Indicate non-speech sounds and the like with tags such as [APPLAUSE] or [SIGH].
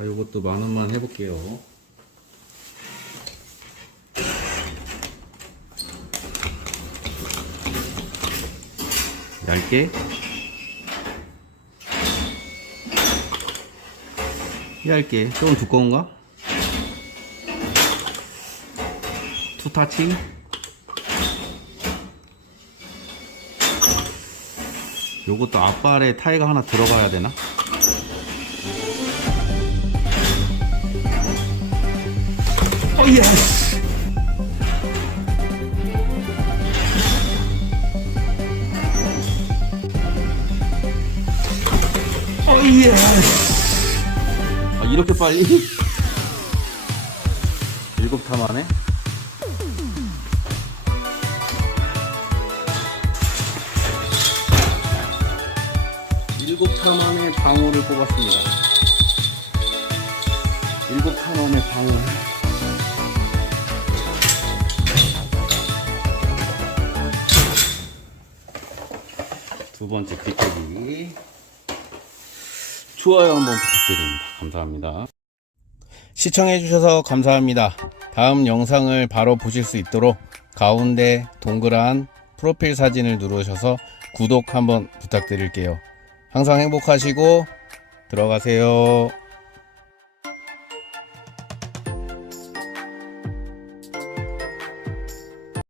자, 이것도 만 원만 해볼게요. 얇게. 얇게. 좀 두꺼운가? 투타칭. 요것도 앞발에 타이가 하나 들어가야 되나? 예스! 어, 예스! 아, 이렇게 빨리? [LAUGHS] 일곱 타 만에? 일곱 타 만에 방어를 뽑았습니다. 일곱 타 만에 방어. 두 번째 귀때기 좋아요 한번 부탁드립니다. 감사합니다. 시청해주셔서 감사합니다. 다음 영상을 바로 보실 수 있도록 가운데 동그란 프로필 사진을 누르셔서 구독 한번 부탁드릴게요. 항상 행복하시고 들어가세요.